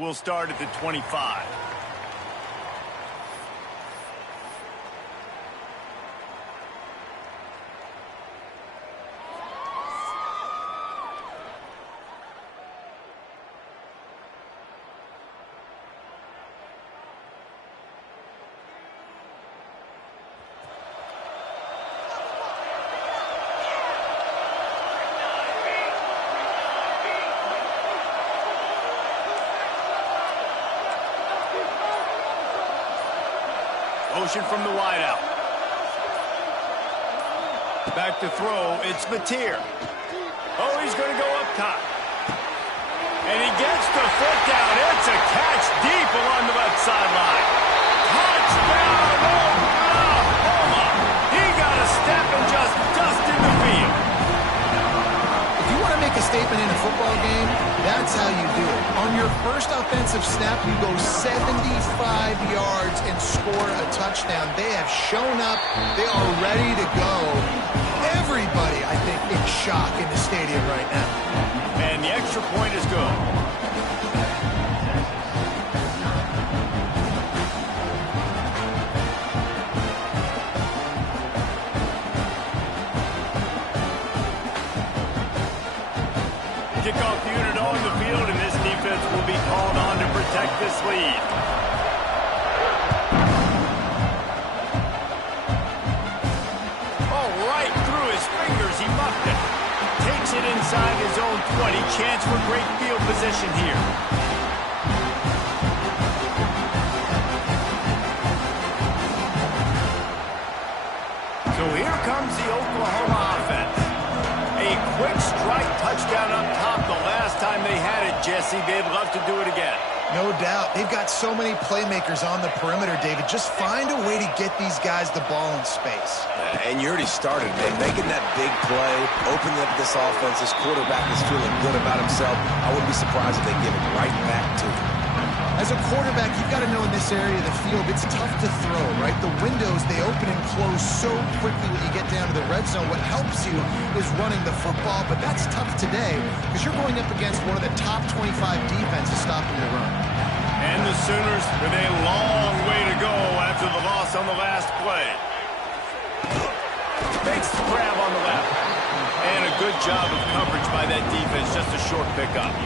will start at the 25. Motion from the wideout. Back to throw. It's Mateer. Oh, he's going to go up top. And he gets the foot down. It's a catch deep along the left sideline. Touchdown, Oklahoma. He got a step and just dusted the field. If you want to make a statement in a football game, that's how you do it. On your first offensive snap, you go 75 yards and score a touchdown. They have shown up. They are ready to go. Everybody, I think, in shock in the stadium right now. And the extra point is good. Kickoff unit on the field, and this defense will be called on to protect this lead. Oh, right through his fingers, he muffed it. Takes it inside his own 20. Chance for great field position here. So here comes the Oklahoma offense. A quick strike touchdown up top the last time they had it, Jesse. They'd love to do it again. No doubt. They've got so many playmakers on the perimeter, David. Just find a way to get these guys the ball in space. And you already started, man. Making that big play, opening up this offense. This quarterback is feeling good about himself. I wouldn't be surprised if they give it right back to him. As a quarterback, you've got to know in this area of the field, it's tough to throw, right? The windows, they open and close so quickly when you get down to the red zone. What helps you is running the football, but that's tough today because you're going up against one of the top 25 defenses stopping the run. And the Sooners with a long way to go after the loss on the last play. Makes the grab on the left. And a good job of coverage by that defense, just a short pickup.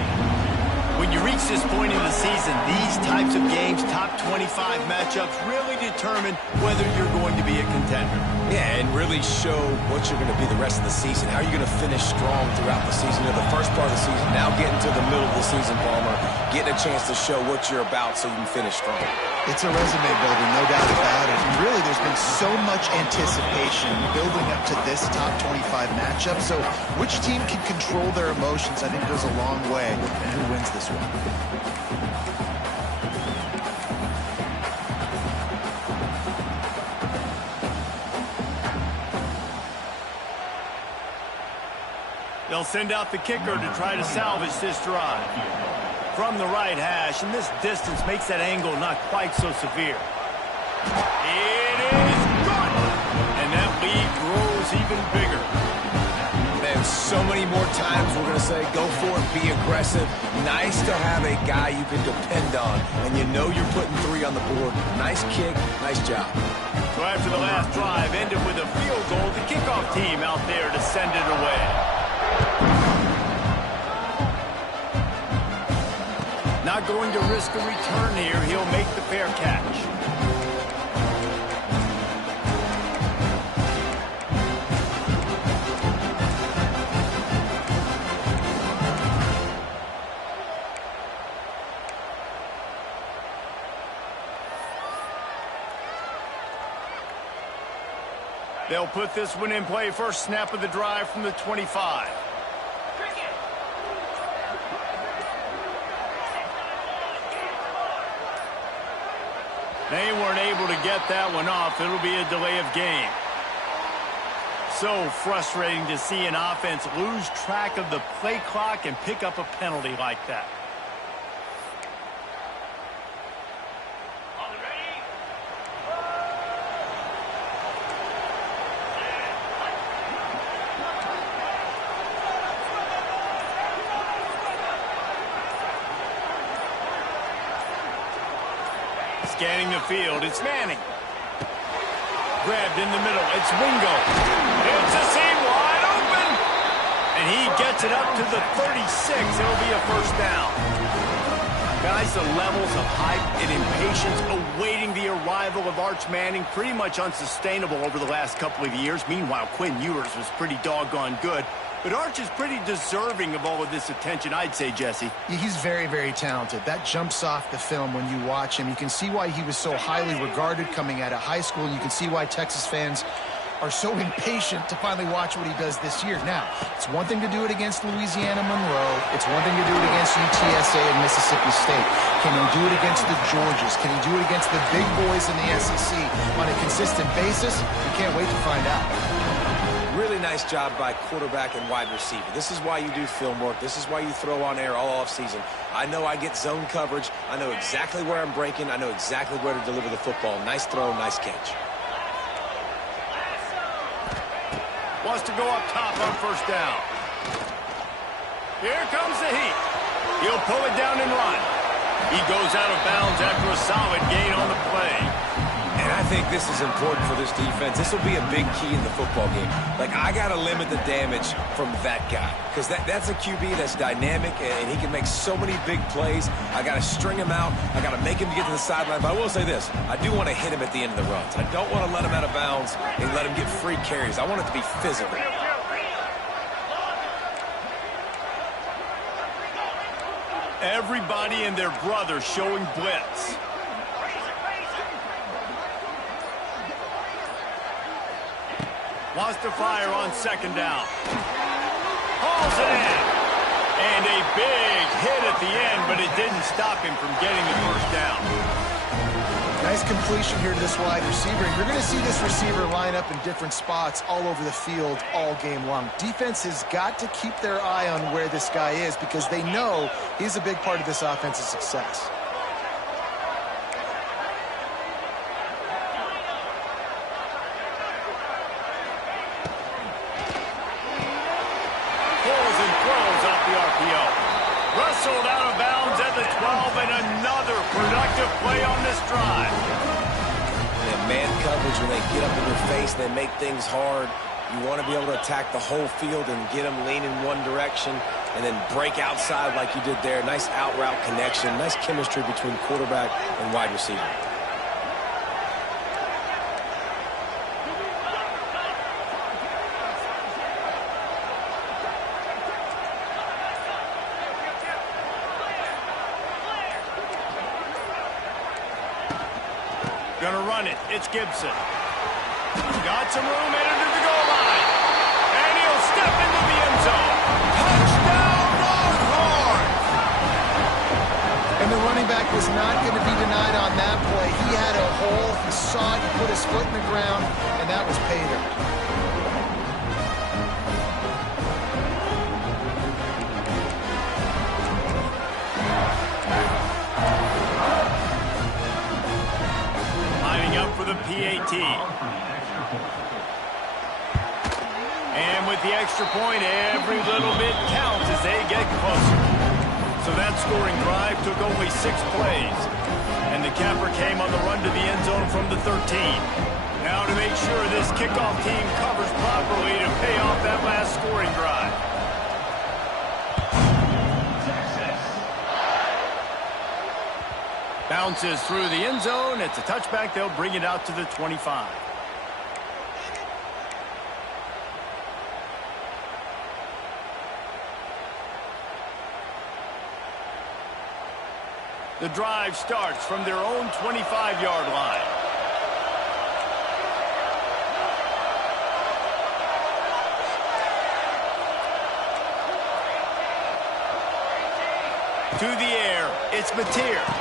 When you reach this point in the season, these types of games, top 25 matchups, really determine whether you're going to be a contender. Yeah, and really show what you're going to be the rest of the season. How are you going to finish strong throughout the season, or the first part of the season, now getting to the middle of the season, Palmer, getting a chance to show what you're about so you can finish strong. It's a resume builder, no doubt about it. And really, there's been so much anticipation building up to this top 25 matchup. So which team can control their emotions, I think, goes a long way in who wins this one. They'll send out the kicker to try to salvage this drive. From the right hash, and this distance makes that angle not quite so severe. It is good! And that lead grows even bigger. Man, so many more times we're going to say, go for it, be aggressive. Nice to have a guy you can depend on, and you know you're putting 3 on the board. Nice kick, nice job. So after the last drive ended with a field goal, the kickoff team out there to send it away. Not going to risk a return here. He'll make the fair catch. They'll put this one in play. First snap of the drive from the 25. They weren't able to get that one off. It'll be a delay of game. So frustrating to see an offense lose track of the play clock and pick up a penalty like that. Scanning the field, it's Manning. Grabbed in the middle, it's Wingo. It's a seam wide open. And he gets it up to the 36. It'll be a first down. Guys, the levels of hype and impatience awaiting the arrival of Arch Manning pretty much unsustainable over the last couple of years. Meanwhile, Quinn Ewers was pretty doggone good. But Arch is pretty deserving of all of this attention, I'd say, Jesse. Yeah, he's very, very talented. That jumps off the film when you watch him. You can see why he was so highly regarded coming out of high school. You can see why Texas fans are so impatient to finally watch what he does this year. Now, it's one thing to do it against Louisiana Monroe. It's one thing to do it against UTSA and Mississippi State. Can he do it against the Georgias? Can he do it against the big boys in the SEC on a consistent basis? We can't wait to find out. Really nice job by quarterback and wide receiver. This is why you do film work. This is why you throw on air all offseason. I know I get zone coverage. I know exactly where I'm breaking. I know exactly where to deliver the football. Nice throw, nice catch. Wants to go up top on first down. Here comes the heat. He'll pull it down and run. He goes out of bounds after a solid gain on the play. And I think this is important for this defense. This will be a big key in the football game. Like, I got to limit the damage from that guy. Because that's a QB that's dynamic, and he can make so many big plays. I got to string him out. I got to make him get to the sideline. But I will say this. I do want to hit him at the end of the runs. I don't want to let him out of bounds and let him get free carries. I want it to be physical. Everybody and their brother showing blitz. Wants to fire on second down. Hauls it in. And a big hit at the end, but it didn't stop him from getting the first down. Nice completion here to this wide receiver. You're going to see this receiver line up in different spots all over the field all game long. Defense has got to keep their eye on where this guy is because they know he's a big part of this offense's success. Wrestled out of bounds at the 12, and another productive play on this drive. Yeah, man coverage, when they get up in your face, they make things hard. You want to be able to attack the whole field and get them leaning one direction and then break outside like you did there. Nice out route connection, nice chemistry between quarterback and wide receiver. Gonna run it. It's Gibson. Got some room headed to the goal line. And he'll step into the end zone. Touchdown, Longhorns! And the running back was not going to be denied on that play. He had a hole. He saw it. He put his foot in the ground, and that was pay dirt. For the PAT. And with the extra point, every little bit counts as they get closer. So that scoring drive took only 6 plays. And the capper came on the run to the end zone from the 13. Now to make sure this kickoff team covers properly to pay off that last scoring drive. Bounces through the end zone. It's a touchback. They'll bring it out to the 25. The drive starts from their own 25-yard line. To the air, it's Mateer.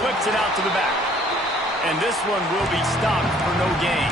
Flips it out to the back. And this one will be stopped for no gain.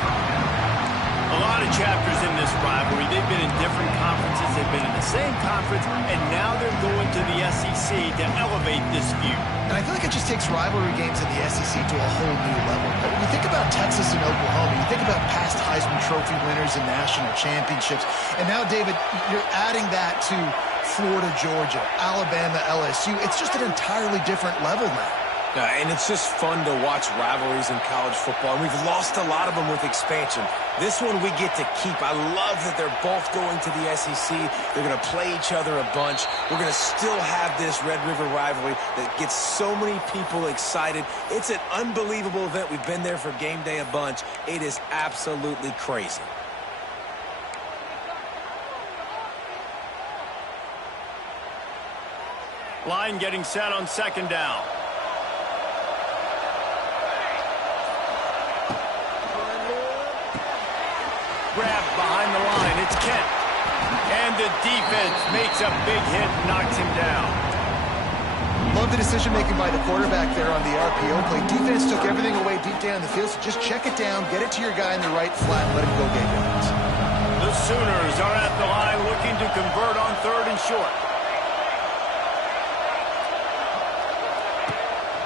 A lot of chapters in this rivalry. They've been in different conferences. They've been in the same conference. And now they're going to the SEC to elevate this feud. And I feel like it just takes rivalry games in the SEC to a whole new level. When you think about Texas and Oklahoma, you think about past Heisman Trophy winners and national championships. And now, David, you're adding that to Florida, Georgia, Alabama, LSU. It's just an entirely different level now. And it's just fun to watch rivalries in college football. And we've lost a lot of them with expansion. This one we get to keep. I love that they're both going to the SEC. They're going to play each other a bunch. We're going to still have this Red River rivalry that gets so many people excited. It's an unbelievable event. We've been there for game day a bunch. It is absolutely crazy. Line getting set on second down. Grabbed behind the line. It's Kent. And the defense makes a big hit and knocks him down. Love the decision-making by the quarterback there on the RPO play. Defense took everything away deep down the field, so just check it down, get it to your guy in the right flat, and let him go get yards. The Sooners are at the line looking to convert on 3rd and short.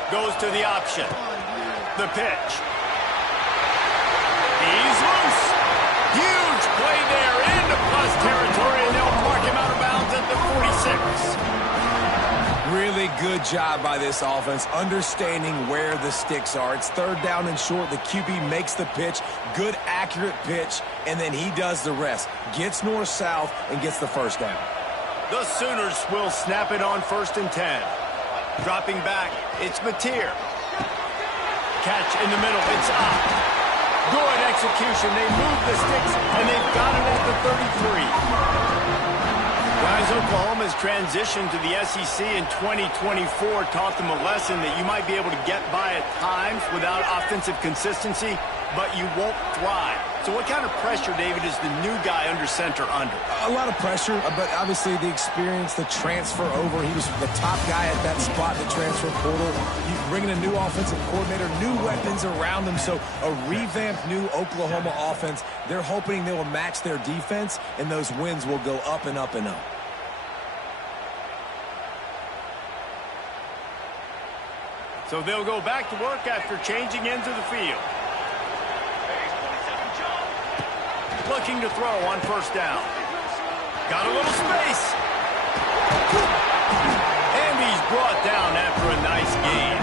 Goes to the option. The pitch. He's loose. Huge play there into plus territory, and they'll mark him out of bounds at the 46. Really good job by this offense, understanding where the sticks are. It's 3rd down and short. The QB makes the pitch. Good, accurate pitch, and then he does the rest. Gets north-south and gets the 1st down. The Sooners will snap it on 1st and 10. Dropping back, it's Mateer. Catch in the middle, it's up. Good execution. They move the sticks, and they've got it at the 33. Guys, Oklahoma has transitioned to the SEC in 2024, taught them a lesson that you might be able to get by at times without offensive consistency, but you won't thrive. So what kind of pressure, David, is the new guy under center under? A lot of pressure, but obviously the experience, the transfer over. He was the top guy at that spot, the transfer portal. You bring in a new offensive coordinator, new weapons around him. So a revamped new Oklahoma offense. They're hoping they will match their defense, and those wins will go up and up and up. So they'll go back to work after changing into the field. Looking to throw on 1st down. Got a little space. And he's brought down after a nice gain.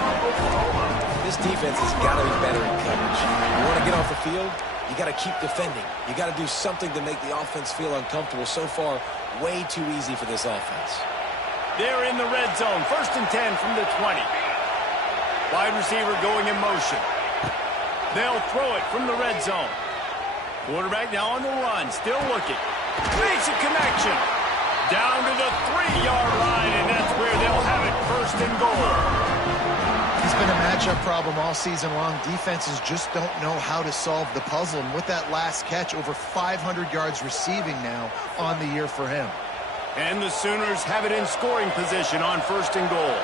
This defense has got to be better in coverage. You want to get off the field, you got to keep defending. You got to do something to make the offense feel uncomfortable. So far, way too easy for this offense. They're in the red zone. 1st and 10 from the 20. Wide receiver going in motion. They'll throw it from the red zone. Quarterback now on the run, still looking. Makes a connection. Down to the 3-yard line, and that's where they'll have it 1st and goal. He's been a matchup problem all season long. Defenses just don't know how to solve the puzzle. And with that last catch, over 500 yards receiving now on the year for him. And the Sooners have it in scoring position on 1st and goal.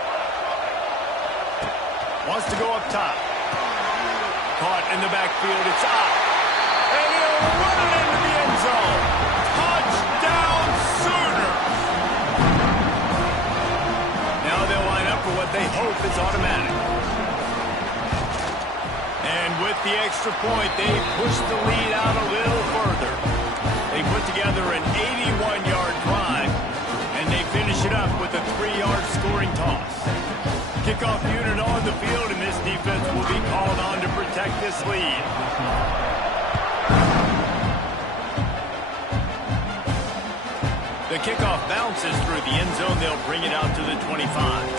Wants to go up top. Caught in the backfield, it's up. And he'll run it into the end zone. Touchdown, Sooners! Now they'll line up for what they hope is automatic. And with the extra point, they push the lead out a little further. They put together an 81-yard drive, and they finish it up with a 3-yard scoring toss. Kickoff unit on the field, and this defense will be called on to protect this lead. The kickoff bounces through the end zone. They'll bring it out to the 25.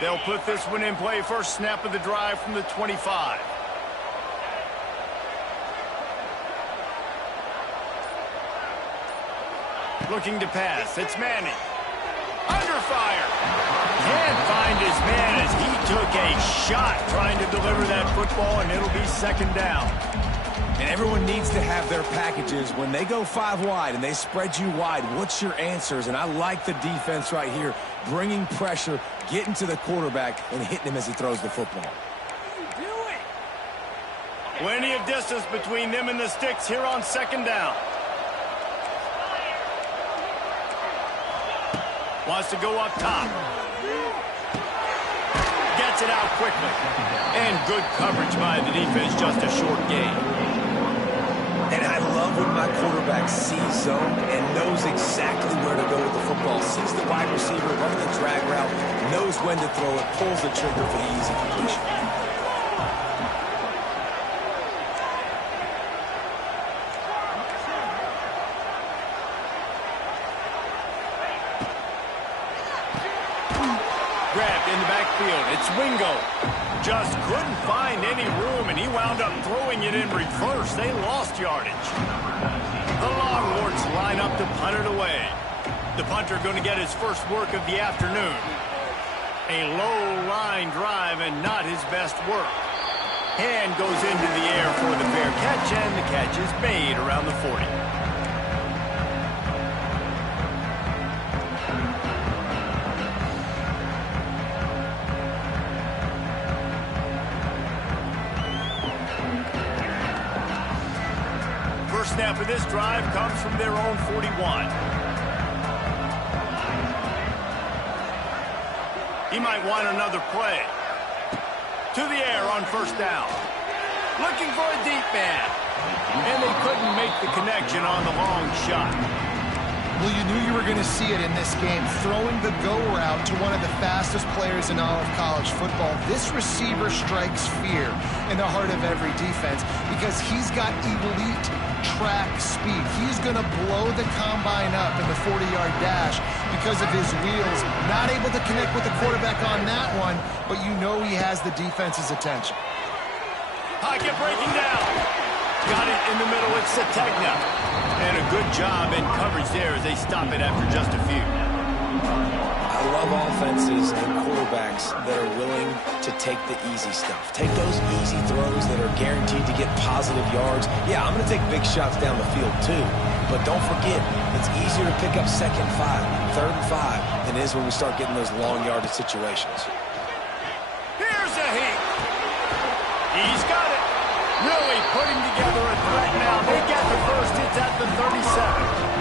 They'll put this one in play. 1st snap of the drive from the 25. Looking to pass. It's Manning. Under fire. Can't find his man as he took a shot trying to deliver that football, and it'll be 2nd down. And everyone needs to have their packages. When they go 5 wide and they spread you wide, what's your answers? And I like the defense right here, bringing pressure, getting to the quarterback, and hitting him as he throws the football. Plenty of distance between them and the sticks here on 2nd down. Wants to go up top. Gets it out quickly. And good coverage by the defense, just a short gain. And I love when my quarterback sees zone and knows exactly where to go with the football. Sees the wide receiver running the drag route, knows when to throw it, pulls the trigger for the easy completion. Grabbed in the backfield. It's Wingo. Just couldn't find any room, and he wound up throwing it in reverse. They lost yardage. The Longhorns line up to punt it away. The punter going to get his first work of the afternoon. A low line drive and not his best work. Hand goes into the air for the fair catch, and the catch is made around the 40. First snap of this drive comes from their own 41. He might want another play. To the air on first down. Looking for a deep man. And they couldn't make the connection on the long shot. Well, you knew you were going to see it in this game. Throwing the go route to one of the fastest players in all of college football. This receiver strikes fear in the heart of every defense because he's got elite track speed. He's going to blow the combine up in the 40-yard dash because of his wheels. Not able to connect with the quarterback on that one, but you know he has the defense's attention. Pocket breaking down. Got it in the middle. It's Sategna. And a good job in coverage there as they stop it after just a few. I love offenses and quarterbacks that are willing to take the easy stuff. Take those easy throws that are guaranteed to get positive yards. Yeah, I'm going to take big shots down the field too. But don't forget, it's easier to pick up 2nd and 5, 3rd and 5 than it is when we start getting those long yardage situations. Here's a heat. He's got it. Really putting together a threat now. They get the first. It's at the 37.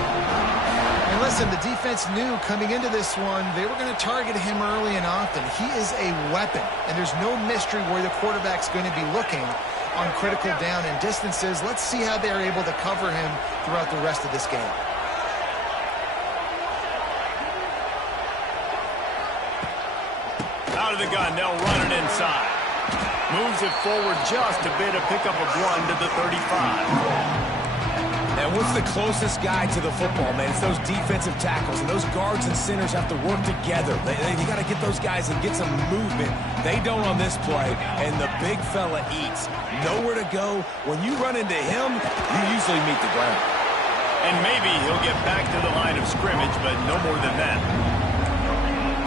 And listen, the defense knew coming into this one, they were going to target him early and often. He is a weapon, and there's no mystery where the quarterback's going to be looking on critical down and distances. Let's see how they're able to cover him throughout the rest of this game. Out of the gun, they'll run it inside. Moves it forward just a bit to pick up a 1 to the 35. And what's the closest guy to the football, man? It's those defensive tackles, and those guards and centers have to work together. You got to get those guys and get some movement. They don't on this play, and the big fella eats. Nowhere to go. When you run into him, you usually meet the ground. And maybe he'll get back to the line of scrimmage, but no more than that.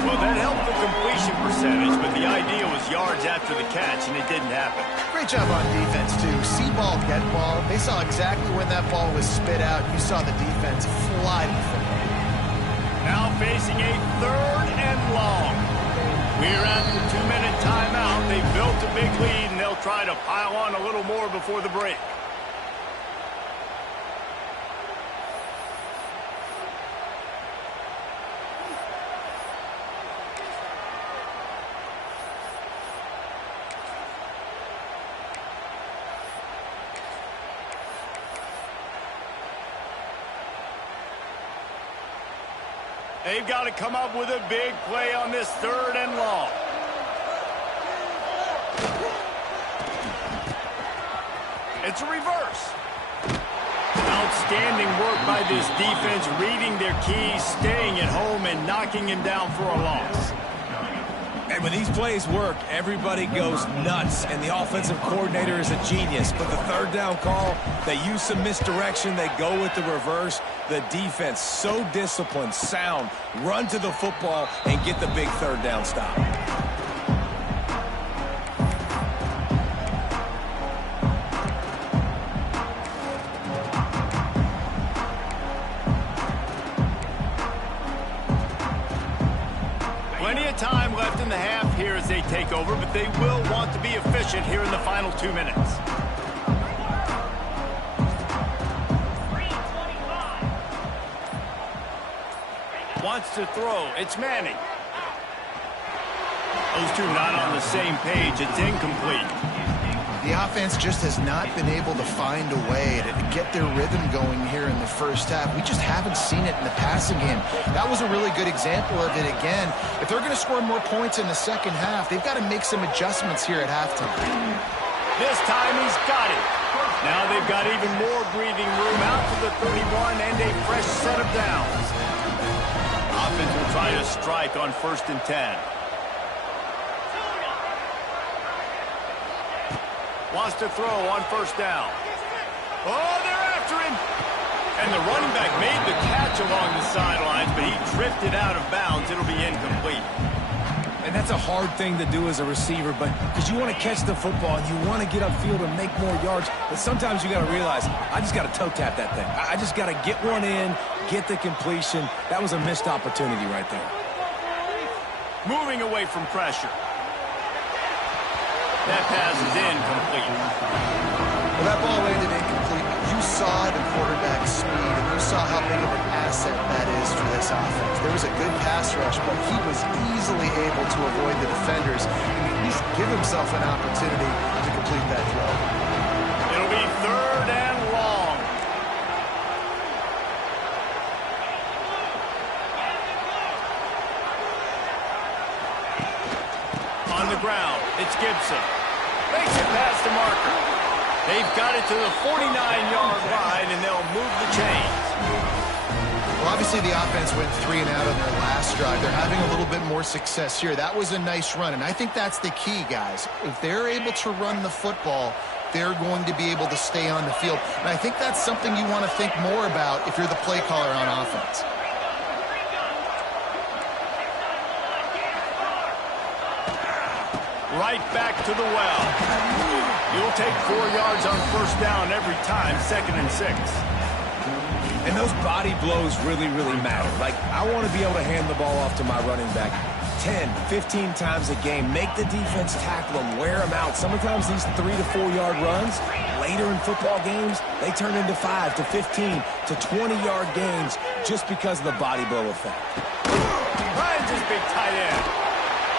Well, that helped the completion percentage, but the idea was yards after the catch, and it didn't happen. Great job on defense, too. See ball, get ball. They saw exactly when that ball was spit out. You saw the defense fly to the football. Now facing a 3rd and long. We're at the 2-minute timeout. They built a big lead, and they'll try to pile on a little more before the break. They've got to come up with a big play on this 3rd and long. It's a reverse. Outstanding work by this defense, reading their keys, staying at home, and knocking him down for a loss. And when these plays work, everybody goes nuts, and the offensive coordinator is a genius. But the 3rd down call, they use some misdirection. They go with the reverse. The defense, so disciplined, sound, run to the football and get the big 3rd down stop. Plenty of time left in the half here as they take over, but they will want to be efficient here in the final 2 minutes. Wants to throw. It's Manning. Those two not on the same page. It's incomplete. The offense just has not been able to find a way to get their rhythm going here in the first half. We just haven't seen it in the passing game. That was a really good example of it again. If they're going to score more points in the second half, they've got to make some adjustments here at halftime. This time he's got it. Now they've got even more breathing room out to the 31 and a fresh set of downs. Offense will try to strike on 1st and 10. Wants to throw on 1st down. Oh, they're after him. And the running back made the catch along the sidelines, but he drifted out of bounds. It'll be incomplete. And that's a hard thing to do as a receiver, but because you want to catch the football and you want to get upfield and make more yards, but sometimes you got to realize, I just got to toe tap that thing. I just got to get one in, get the completion. That was a missed opportunity right there. Moving away from pressure. That pass is incomplete. Well, that ball landed incomplete. You saw the quarterback's speed, and you saw how big of an asset that is for this offense. There was a good pass rush, but he was easily able to avoid the defenders and at least give himself an opportunity to complete that throw. It'll be 3rd and long. On the ground, it's Gibson. Makes it past the marker. They've got it to the 49-yard line, and they'll move the chains. Well, obviously the offense went 3 and out on their last drive. They're having a little bit more success here. That was a nice run, and I think that's the key, guys. If they're able to run the football, they're going to be able to stay on the field. And I think that's something you want to think more about if you're the play caller on offense. Right back to the well. You'll take 4 yards on 1st down every time, 2nd and 6. And those body blows really, really matter. Like, I want to be able to hand the ball off to my running back 10, 15 times a game. Make the defense tackle them, wear them out. Sometimes these 3 to 4 yard runs, later in football games, they turn into 5 to 15 to 20-yard gains just because of the body blow effect. Finds his big tight end.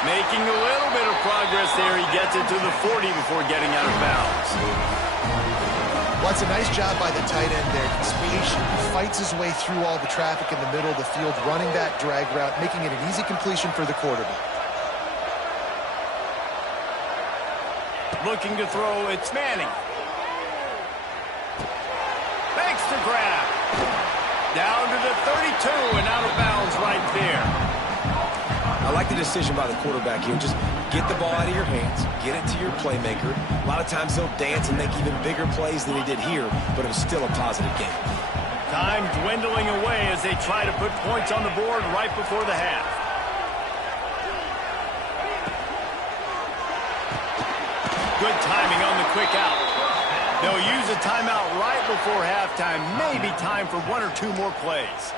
Making a little bit of progress there. He gets it to the 40 before getting out of bounds. Well, it's a nice job by the tight end there. He's patient. He fights his way through all the traffic in the middle of the field, running that drag route, making it an easy completion for the quarterback. Looking to throw, it's Manning. Makes the grab. Down to the 32 and out of bounds right there. I like the decision by the quarterback here. Just get the ball out of your hands, get it to your playmaker. A lot of times he'll dance and make even bigger plays than he did here, but it was still a positive game. Time dwindling away as they try to put points on the board right before the half. Good timing on the quick out. They'll use a timeout right before halftime. Maybe time for 1 or 2 more plays.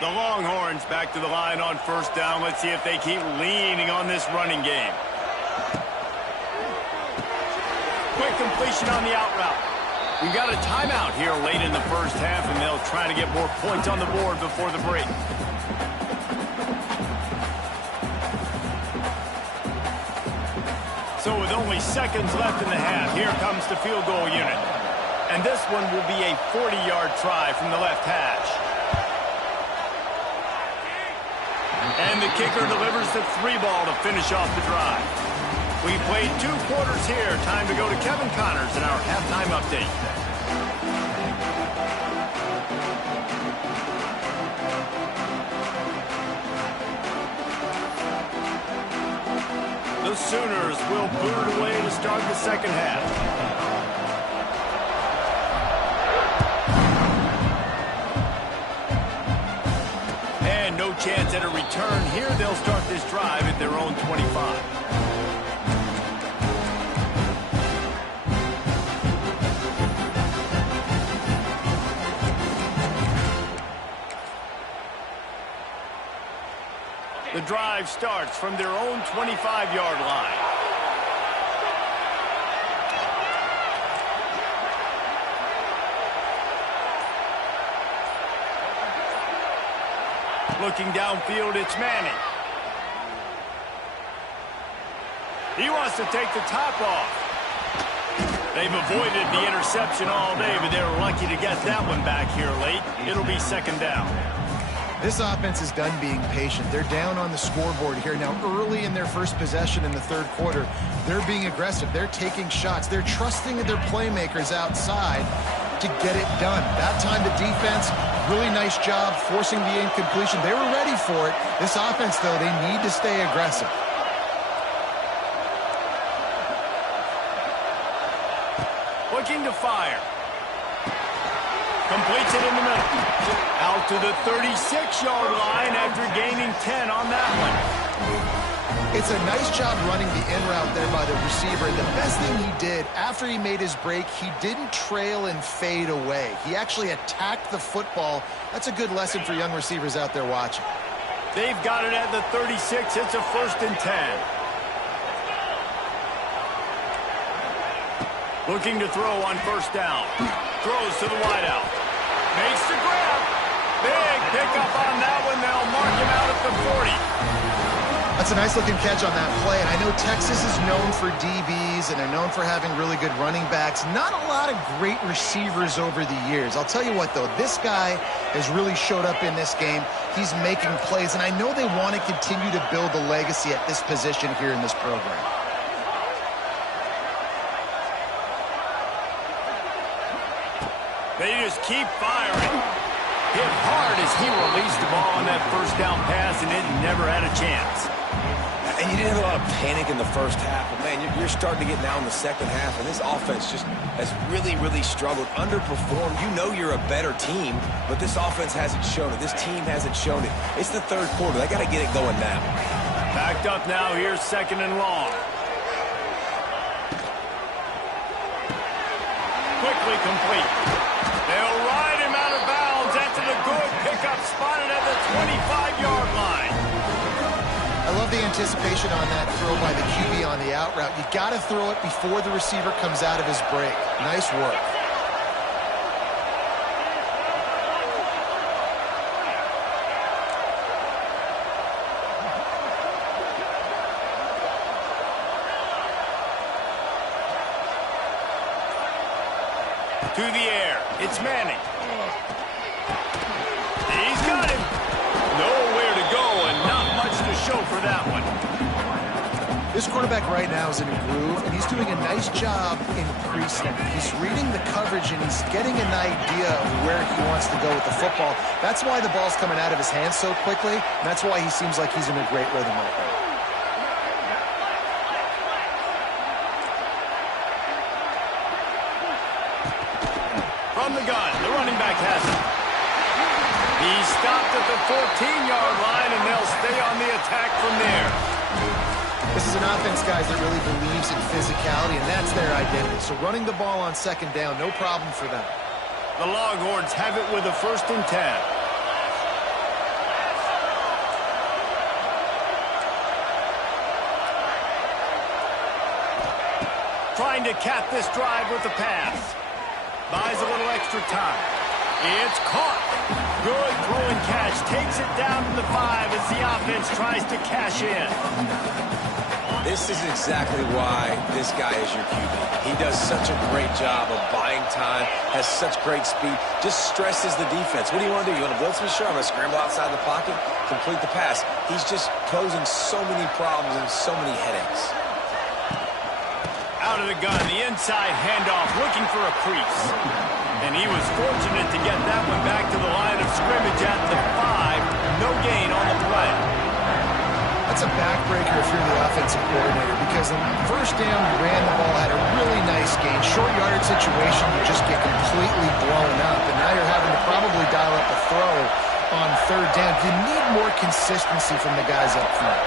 The Longhorns back to the line on 1st down. Let's see if they keep leaning on this running game. Quick completion on the out route. We've got a timeout here late in the first half, and they'll try to get more points on the board before the break. So with only seconds left in the half, here comes the field goal unit. And this one will be a 40-yard try from the left hash. And the kicker delivers the 3 ball to finish off the drive. We played 2 quarters here. Time to go to Kevin Connors in our halftime update. The Sooners will boot it away to start the second half. No chance at a return here. They'll start this drive at their own 25. The drive starts from their own 25-yard line. Looking downfield, it's Manning. He wants to take the top off. They've avoided the interception all day, but they were lucky to get that one back here late. It'll be second down. This offense is done being patient. They're down on the scoreboard here. Now, early in their first possession in the third quarter, they're being aggressive. They're taking shots. They're trusting their playmakers outside to get it done. That time, the defense, really nice job forcing the incompletion. They were ready for it. This offense, though, they need to stay aggressive. Looking to fire. Completes it in the middle. Out to the 36-yard line after gaining 10 on that one. It's a nice job running the in route there by the receiver. And the best thing he did after he made his break, he didn't trail and fade away. He actually attacked the football. That's a good lesson for young receivers out there watching. They've got it at the 36. It's a 1st and 10. Looking to throw on 1st down. Throws to the wideout. Makes the grab. Big pickup on that one. They'll mark him out at the 40. That's a nice-looking catch on that play. And I know Texas is known for DBs, and they're known for having really good running backs. Not a lot of great receivers over the years. I'll tell you what, though. This guy has really showed up in this game. He's making plays, and I know they want to continue to build a legacy at this position here in this program. They just keep firing. Hit hard as he released the ball on that 1st down pass, and it never had a chance. And you didn't have a lot of panic in the first half, but, man, you're starting to get now in the second half, and this offense just has really, really struggled, underperformed. You know you're a better team, but this offense hasn't shown it. This team hasn't shown it. It's the third quarter. They got to get it going now. Backed up now. Here's 2nd and long. Quickly complete. They'll ride him out of bounds after the good pickup, spotted at the 25-yard line. I love the anticipation on that throw by the QB on the out route. You got to throw it before the receiver comes out of his break. Nice work. To the air. It's Manning. He's got him. Nowhere to go and not much to show for that one. This quarterback right now is in a groove, and he's doing a nice job increasing. He's reading the coverage, and he's getting an idea of where he wants to go with the football. That's why the ball's coming out of his hands so quickly, and that's why he seems like he's in a great rhythm right now. From the gun, the running back has it. He's stopped at the 14-yard line, and they'll stay on the attack from there. This is an offense, guys, that really believes in physicality, and that's their identity. So running the ball on 2nd down, no problem for them. The Longhorns have it with a 1st and 10. Trying to cap this drive with the pass. Buys a little extra time. It's caught. Good throw and catch. Takes it down to the 5 as the offense tries to cash in. This is exactly why this guy is your QB. He does such a great job of buying time, has such great speed, just stresses the defense. What do you want to do? You want to blitz me? Sure, I'm going to scramble outside the pocket, complete the pass. He's just posing so many problems and so many headaches. Out of the gun, the inside handoff, looking for a crease. And he was fortunate to get that one back to the line of scrimmage at the 5. No gain on the play. That's a backbreaker if you're the offensive coordinator, because on 1st down, you ran the ball, had a really nice gain. Short yardage situation, you just get completely blown up, and now you're having to probably dial up a throw on 3rd down. You need more consistency from the guys up front.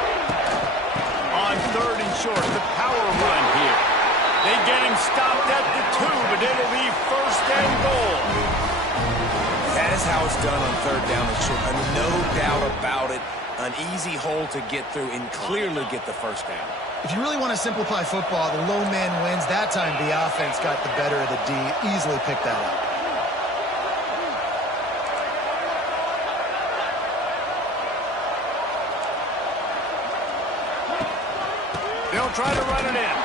On 3rd and short, the power run here. They get him stopped at the 2, but it'll be 1st and goal. That is how it's done on 3rd down and short. No doubt about it. An easy hole to get through and clearly get the 1st down. If you really want to simplify football, the low man wins. That time the offense got the better of the D. Easily picked that up. They'll try to run it in.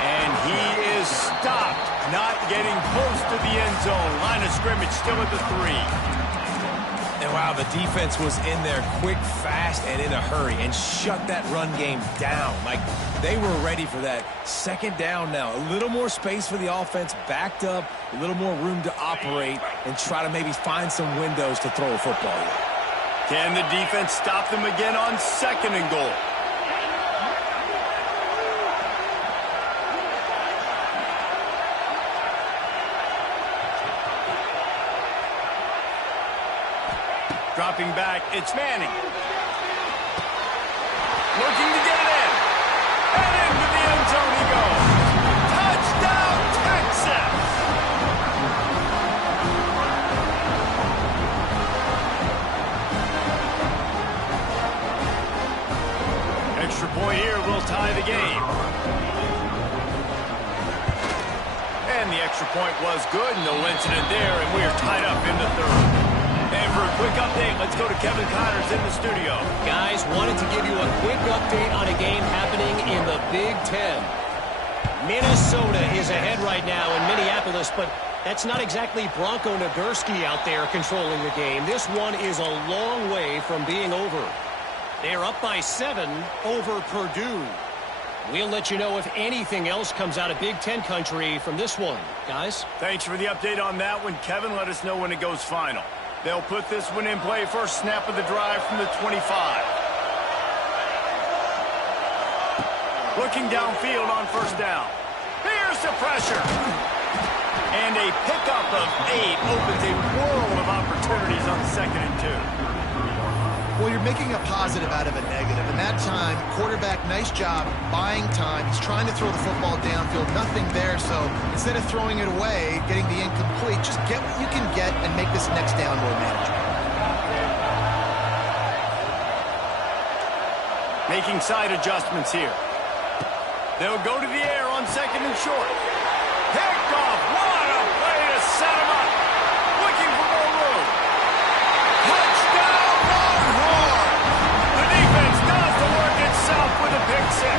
And he is stopped, not getting close to the end zone. Line of scrimmage still at the 3. And wow, the defense was in there quick, fast, and in a hurry and shut that run game down. Like, they were ready for that. Second down now. A little more space for the offense, backed up, a little more room to operate and try to maybe find some windows to throw a football in. Can the defense stop them again on 2nd and goal? Dropping back, it's Manning. Looking to get it in. And into the end zone he goes. Touchdown, Texas! Extra point here will tie the game. And the extra point was good. No incident there, and we are tied up in the 3rd. And for a quick update, let's go to Kevin Connors in the studio. Guys, wanted to give you a quick update on a game happening in the Big Ten. Minnesota is ahead right now in Minneapolis, but that's not exactly Bronco Nagurski out there controlling the game. This one is a long way from being over. They're up by 7 over Purdue. We'll let you know if anything else comes out of Big Ten country from this one. Guys? Thanks for the update on that one, Kevin. Let us know when it goes final. They'll put this one in play. First snap of the drive from the 25. Looking downfield on 1st down. Here's the pressure. And a pickup of 8 opens a world of opportunities on 2nd and 2. Well, you're making a positive out of a negative. And that time, quarterback, nice job buying time. He's trying to throw the football downfield. Nothing there, so instead of throwing it away, getting the incomplete, just get what you can get and make this next down more manageable. Making side adjustments here. They'll go to the air on 2nd and short. Picked off. What a play to set him up. Looking for more room. Touchdown, Longhorn! The defense does the work itself with a pick 6.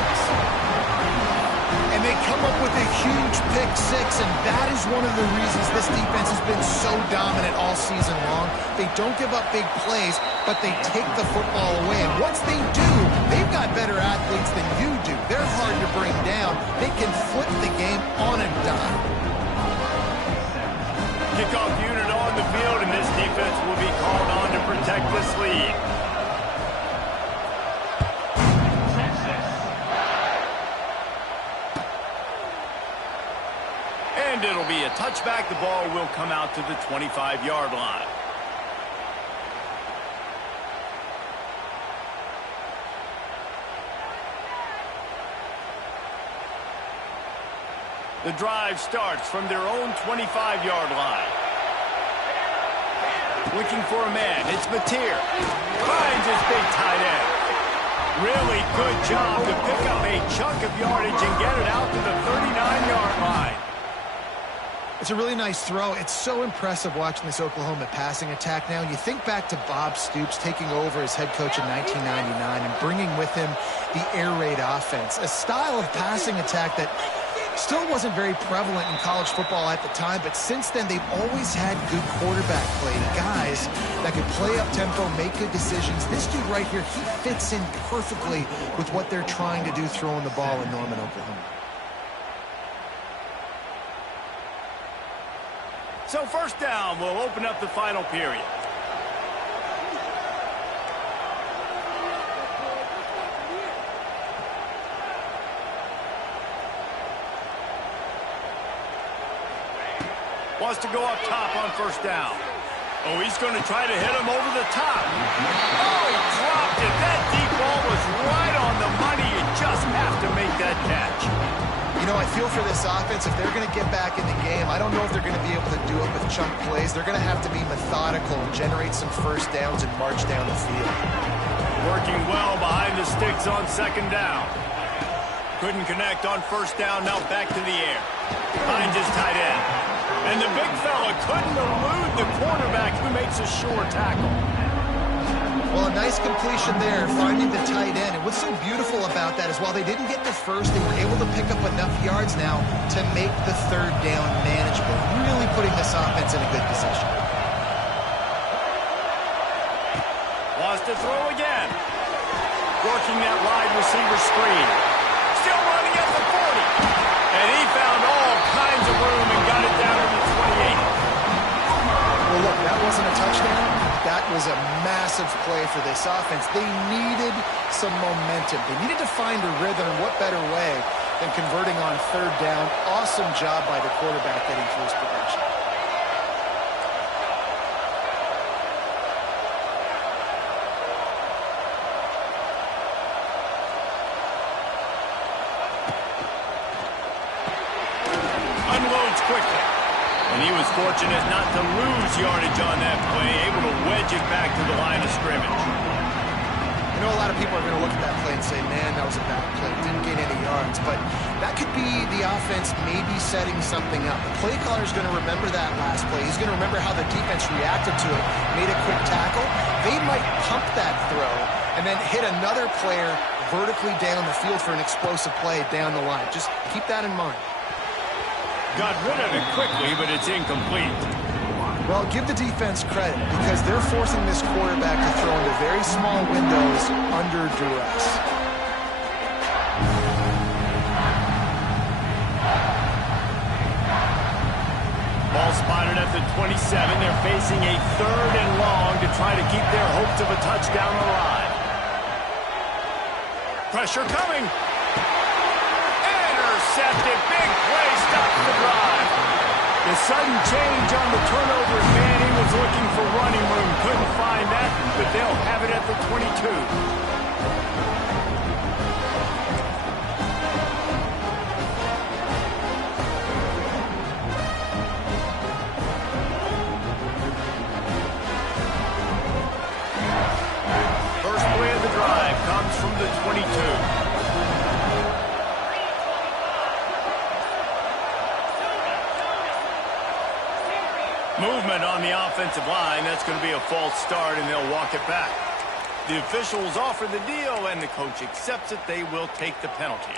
And they come up with a huge pick 6, and that is one of the reasons this defense has been so dominant all season long. They don't give up big plays, but they take the football away. And once they do, they've got better athletes than you do. They're hard to bring down. They can flip the game on a dime. Kickoff unit on the field, and this defense will be called on to protect this lead. And it'll be a touchback. The ball will come out to the 25-yard line. The drive starts from their own 25-yard line. Looking for a man. It's Mateer. Finds his big tight end. Really good job to pick up a chunk of yardage and get it out to the 39-yard line. It's a really nice throw. It's so impressive watching this Oklahoma passing attack now. You think back to Bob Stoops taking over as head coach in 1999 and bringing with him the air raid offense, a style of passing attack that still wasn't very prevalent in college football at the time, but since then they've always had good quarterback play, guys that could play up tempo, make good decisions. This dude right here, he fits in perfectly with what they're trying to do throwing the ball in Norman, Oklahoma. So 1st down will open up the final period. Wants to go up top on 1st down. Oh, he's going to try to hit him over the top. Oh, he dropped it. That deep ball was right on the money. You just have to make that catch. You know, I feel for this offense, if they're going to get back in the game, I don't know if they're going to be able to do it with chunk plays. They're going to have to be methodical and generate some 1st downs and march down the field. Working well behind the sticks on 2nd down. Couldn't connect on 1st down. Now back to the air. Finds his tight end. And the big fella couldn't elude the quarterback who makes a sure tackle. Well, a nice completion there, finding the tight end. And what's so beautiful about that is while they didn't get the first, they were able to pick up enough yards now to make the third down manageable, really putting this offense in a good position. Wants to throw again. Working that wide receiver screen. Still running at the 40. And he found all kinds of room and got it down to the 28. Well, look, that wasn't a touchdown. That was a massive play for this offense. They needed some momentum. They needed to find a rhythm, and what better way than converting on third down. Awesome job by the quarterback getting through his progression. Unloads quickly. And he was fortunate not to lose yardage on that play, able to wedge it back to the line of scrimmage. I know a lot of people are going to look at that play and say, man, that was a bad play. Didn't gain any yards. But that could be the offense maybe setting something up. The play caller is going to remember that last play. He's going to remember how the defense reacted to it, made a quick tackle. They might pump that throw and then hit another player vertically down the field for an explosive play down the line. Just keep that in mind. Got rid of it quickly, but it's incomplete. Well, give the defense credit because they're forcing this quarterback to throw into very small windows under duress. Ball spotted at the 27. They're facing a 3rd and long to try to keep their hopes of a touchdown alive. Pressure coming. Intercepted. Big play. Stops the drive. The sudden change on the turnover, man, he was looking for running room. Couldn't find that, but they'll have it at the 22. First play of the drive comes from the 22. Movement on the offensive line. That's going to be a false start, and they'll walk it back. The officials offer the deal, and the coach accepts it. They will take the penalty.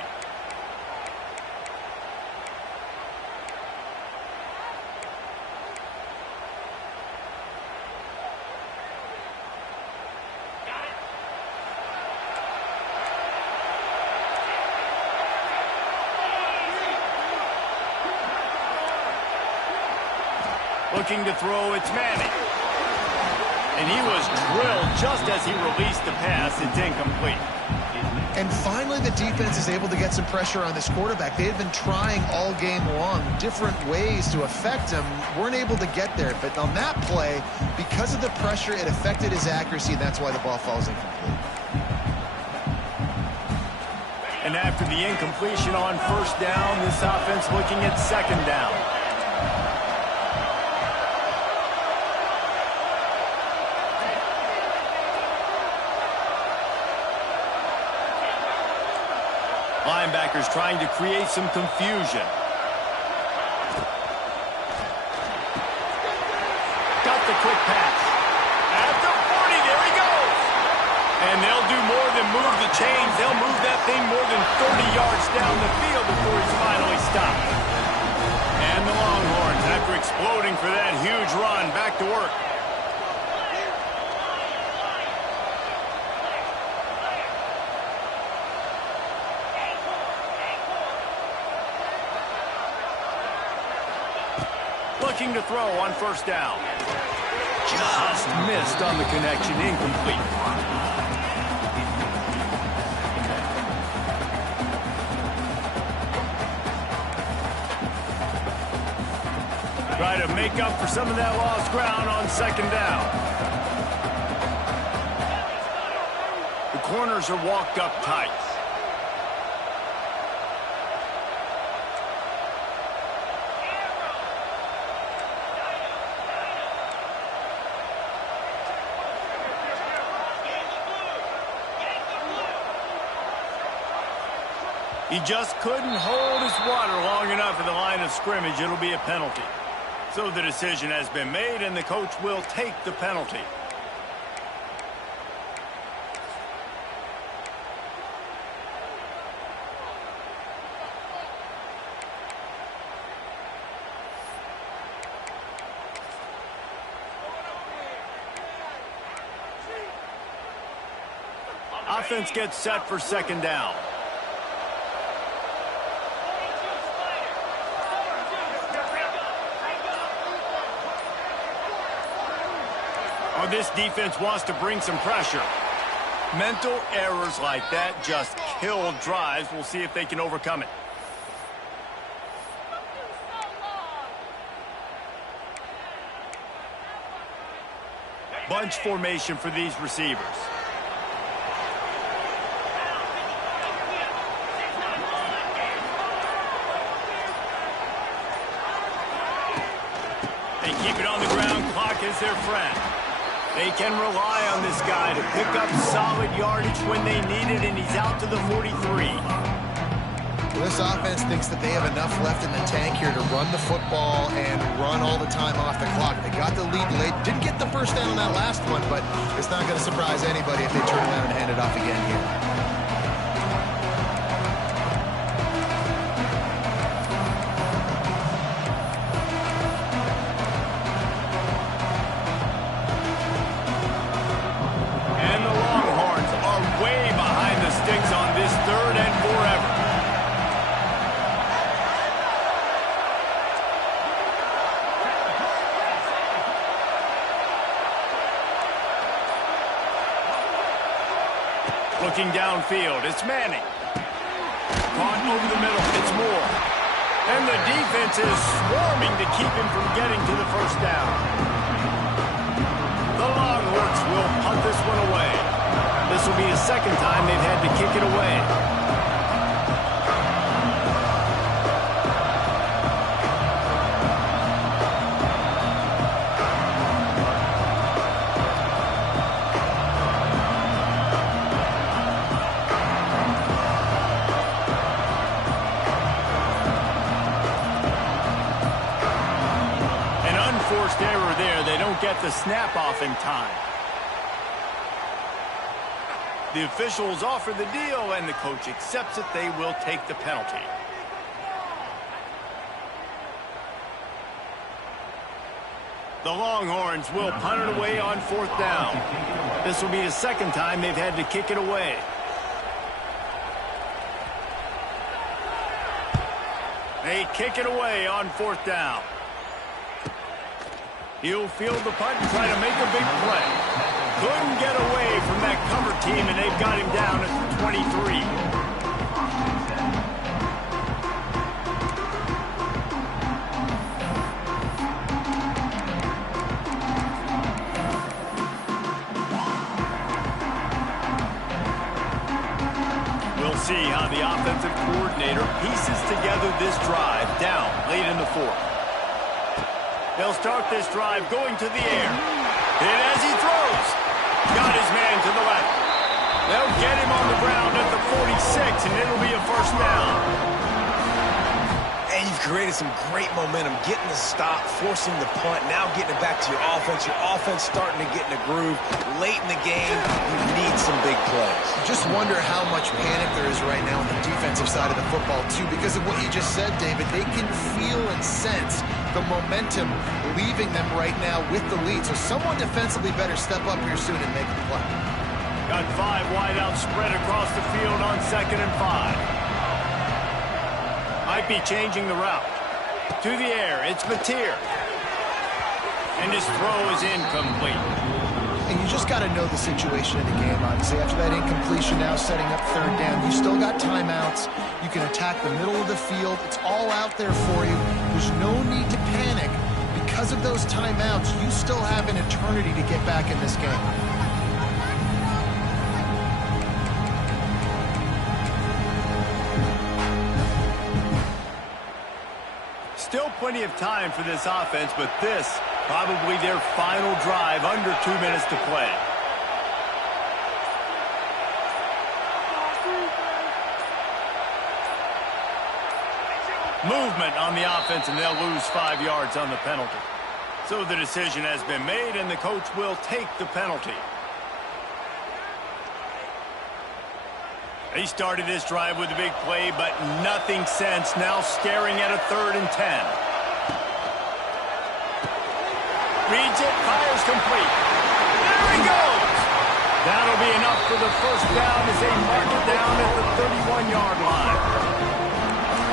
Looking to throw, it's Manning. And he was drilled just as he released the pass. It's incomplete. And finally, the defense is able to get some pressure on this quarterback. They had been trying all game long, different ways to affect him. Weren't able to get there. But on that play, because of the pressure, it affected his accuracy, and that's why the ball falls incomplete. And after the incompletion on first down, this offense looking at second down. Linebackers trying to create some confusion. Got the quick pass. At the 40, there he goes. And they'll do more than move the chains. They'll move that thing more than 30 yards down the field before he's finally stopped. And the Longhorns, after exploding for that huge run, back to work. Looking to throw on first down. Just missed on the connection, incomplete. Try to make up for some of that lost ground on second down. The corners are walked up tight. He just couldn't hold his water long enough at the line of scrimmage. It'll be a penalty. So the decision has been made, and the coach will take the penalty. offense gets set for second down. Oh, this defense wants to bring some pressure. Mental errors like that just kill drives. We'll see if they can overcome it. Bunch formation for these receivers. They keep it on the ground. Clock is their friend. They can rely on this guy to pick up solid yardage when they need it, and he's out to the 43. This offense thinks that they have enough left in the tank here to run the football and run all the time off the clock. They got the lead late. Didn't get the first down on that last one, but it's not going to surprise anybody if they turn around and hand it off again here. Looking downfield, it's Manning. Caught over the middle, it's Moore. And the defense is swarming to keep him from getting to the first down. The Longhorns will punt this one away. This will be the second time they've had to kick it away. Forced error there. They don't get the snap off in time. The officials offer the deal, and the coach accepts it. They will take the penalty. The Longhorns will punt it away on fourth down. This will be the second time they've had to kick it away. They kick it away on fourth down. He'll field the punt and try to make a big play. Couldn't get away from that cover team, and they've got him down at the 23. We'll see how the offensive coordinator pieces together this drive down late in the fourth. They'll start this drive going to the air. And as he throws, got his man to the left. They'll get him on the ground at the 46, and it'll be a first down. And you've created some great momentum, getting the stop, forcing the punt, now getting it back to your offense. Your offense starting to get in a groove. Late in the game, you need some big plays. Just wonder how much panic there is right now on the defensive side of the football, too, because of what you just said, David. They can feel and sense the momentum leaving them right now with the lead. So someone defensively better step up here soon and make the play. Got 5 wide out spread across the field on 2nd and 5. Might be changing the route. To the air, it's Mateer. And his throw is incomplete. And you just got to know the situation of the game, obviously. After that incompletion, now setting up third down. You still got timeouts. You can attack the middle of the field. It's all out there for you. There's no need to panic. Because of those timeouts, you still have an eternity to get back in this game. Still plenty of time for this offense, but this probably their final drive, under 2 minutes to play. Movement on the offense, and they'll lose 5 yards on the penalty. So the decision has been made, and the coach will take the penalty. He started this drive with a big play, but nothing since. Now staring at a 3rd and 10. Reads it, fires complete. There he goes! That'll be enough for the first down as they mark it down at the 31-yard line.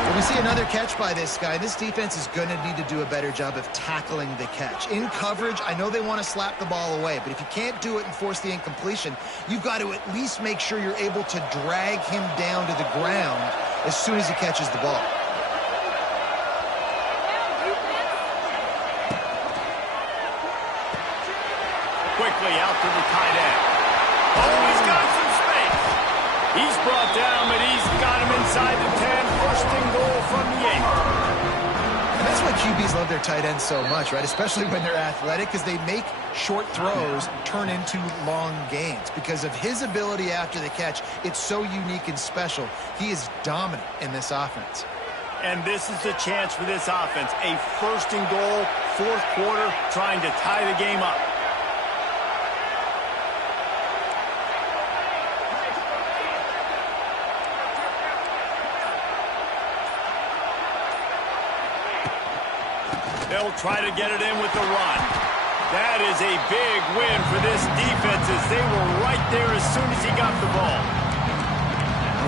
Well, we see another catch by this guy. This defense is going to need to do a better job of tackling the catch. In coverage, I know they want to slap the ball away, but if you can't do it and force the incompletion, you've got to at least make sure you're able to drag him down to the ground as soon as he catches the ball. Quickly out to the tight end. Oh, he's got some space. He's brought down, but he's got him inside the 10. First and goal from the 8. And that's why QBs love their tight ends so much, right? Especially when they're athletic, because they make short throws turn into long gains. Because of his ability after the catch, it's so unique and special. He is dominant in this offense. And this is the chance for this offense. A first and goal, fourth quarter, trying to tie the game up. They'll try to get it in with the run. That is a big win for this defense as they were right there as soon as he got the ball.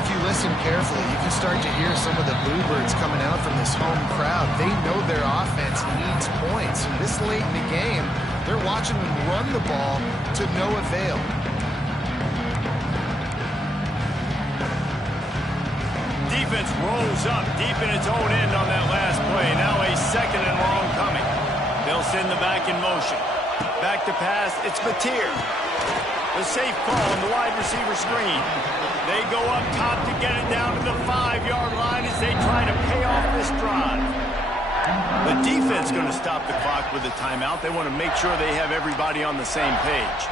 If you listen carefully, you can start to hear some of the bluebirds coming out from this home crowd. They know their offense needs points. And this late in the game, they're watching them run the ball to no avail. Defense rolls up deep in its own end on that last play. Now a second and long coming. They'll send the back in motion. Back to pass. It's Mateer. The safe call on the wide receiver screen. They go up top to get it down to the 5-yard line as they try to pay off this drive. The defense going to stop the clock with a timeout. They want to make sure they have everybody on the same page.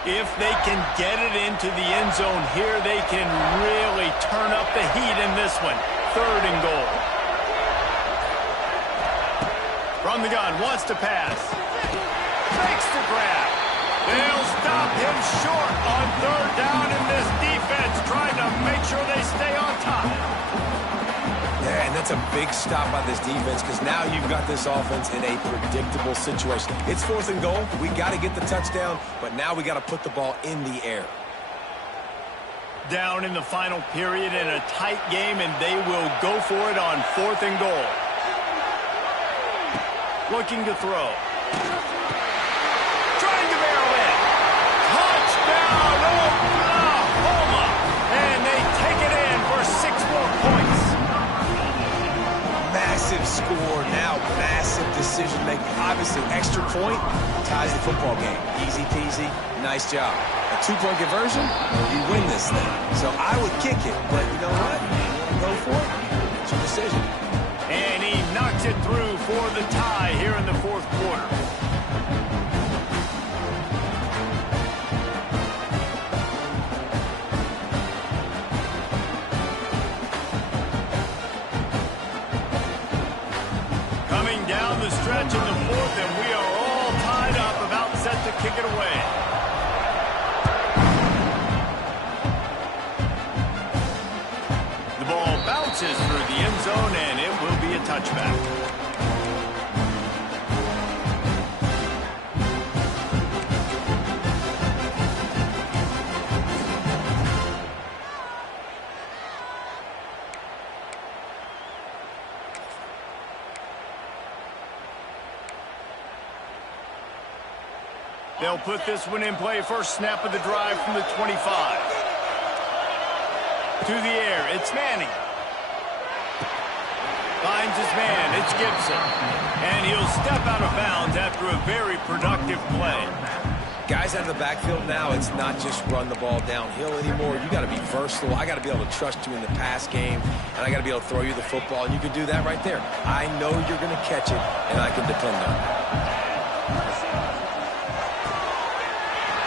If they can get it into the end zone here, they can really turn up the heat in this one. Third and goal. From the gun, wants to pass. Makes the grab. They'll stop him short on third down, and this defense trying to make sure they stay on top. Yeah, and that's a big stop by this defense because now you've got this offense in a predictable situation. It's fourth and goal. We got to get the touchdown, but now we got to put the ball in the air. Down in the final period in a tight game, and they will go for it on fourth and goal. Looking to throw. Trying to barrel in. Touchdown, Oklahoma! And they take it in for 6 more points. Massive score, now massive decision-making. Obviously, extra point ties the football game. Easy peasy, nice job. A 2-point conversion, you win this thing. So I would kick it, but you know what? Go for it. It's your decision. And he knocks it through for the tie here in the fourth quarter. Coming down the stretch in the fourth, and we are all tied up, about set to kick it away. The ball bounces through the end zone, and it will be a touchback. They'll put this one in play. First snap of the drive from the 25. To the air, it's Manning. Finds his man, it's Gibson. And he'll step out of bounds after a very productive play. Guys out of the backfield now, it's not just run the ball downhill anymore. You got to be versatile. I got to be able to trust you in the pass game, and I got to be able to throw you the football, and you can do that right there. I know you're going to catch it, and I can depend on it.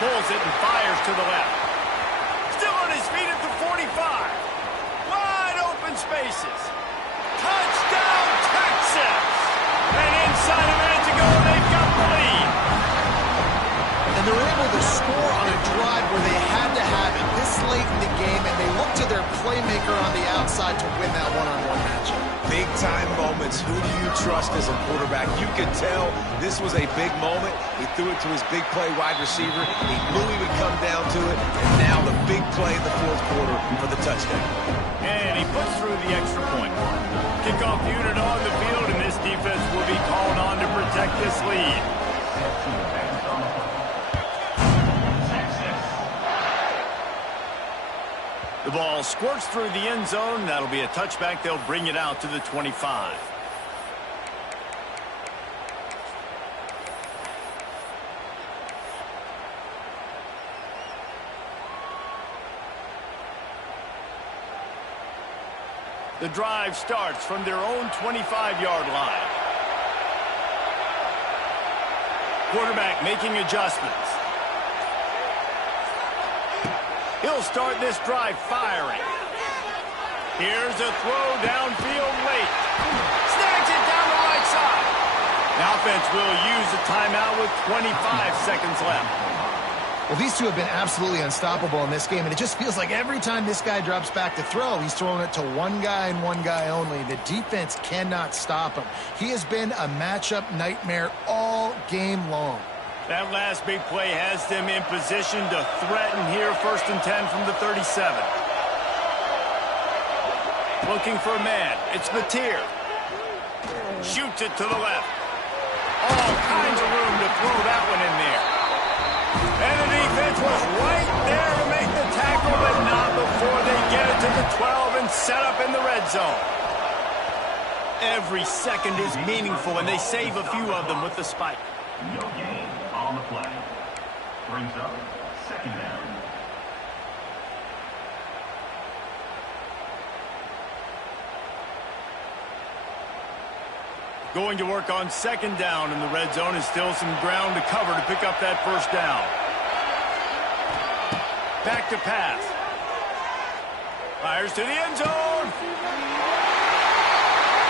Pulls it and fires to the left. Still on his feet at the 45. Wide open spaces. Touchdown, Texas! And inside a minute to go, they've got the lead. And they're able to score on a drive where they had to have it this late in the game, and they look to their playmaker on the outside to win that one-on-one matchup. big-time moments, who do you trust as a quarterback? You could tell this was a big moment. He threw it to his big play wide receiver. He knew he would come down to it, and now the big play in the fourth quarter for the touchdown. And he puts through the extra point. Kickoff unit on the field, and this defense will be called on to protect this lead. The ball squirts through the end zone. That'll be a touchback. They'll bring it out to the 25. The drive starts from their own 25-yard line. Quarterback making adjustments. He'll start this drive firing. Here's a throw downfield late. Snags it down the right side. The offense will use a timeout with 25 seconds left. Well, these two have been absolutely unstoppable in this game, and it just feels like every time this guy drops back to throw, he's throwing it to one guy and one guy only. The defense cannot stop him. He has been a matchup nightmare all game long. That last big play has them in position to threaten here, 1st and 10 from the 37. Looking for a man. It's Mateer. Shoots it to the left. All kinds of room to throw that one in there. And the defense was right there to make the tackle, but not before they get it to the 12 and set up in the red zone. Every second is meaningful, and they save a few of them with the spike. No gain on the play. Brings up 2nd down. Going to work on 2nd down in the red zone, is still some ground to cover to pick up that 1st down. Back to pass. Fires to the end zone.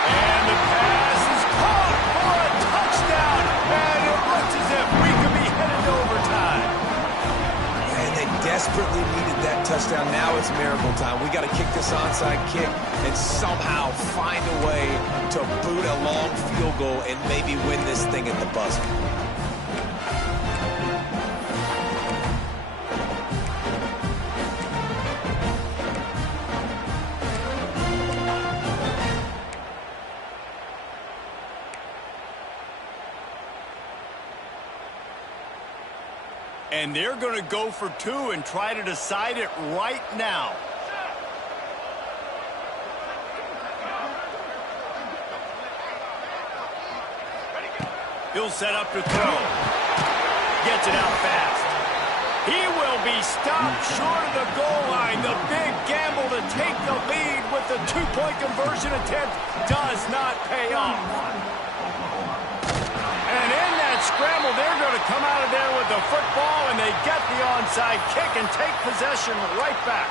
And the pass is caught for a touchdown. And it looks as if we could be headed to overtime. And they desperately needed that touchdown. Now it's miracle time. We got to kick this onside kick and somehow find a way to boot a long field goal and maybe win this thing at the buzzer. And they're going to go for 2 and try to decide it right now. He'll set up to throw. Gets it out fast. He will be stopped short of the goal line. The big gamble to take the lead with the 2-point conversion attempt does not pay off. And in that scramble, they're going to come out of there with the football, and they get the onside kick and take possession right back.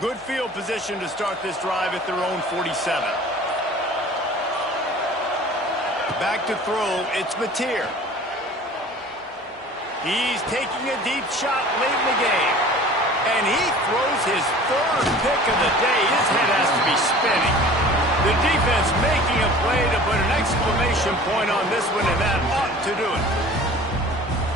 Good field position to start this drive at their own 47. Back to throw, it's Mateer. He's taking a deep shot late in the game. And he throws his 3rd pick of the day. His head has to be spinning. The defense making a play to put an exclamation point on this one, and that ought to do it.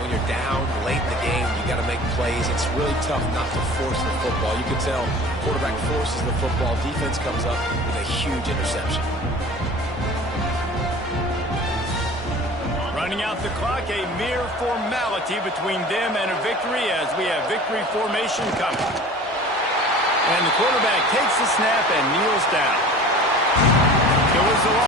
When you're down late in the game, you got to make plays. It's really tough not to force the football. You can tell quarterback forces the football. Defense comes up with a huge interception. Running out the clock, a mere formality between them and a victory as we have victory formation coming. And the quarterback takes the snap and kneels down.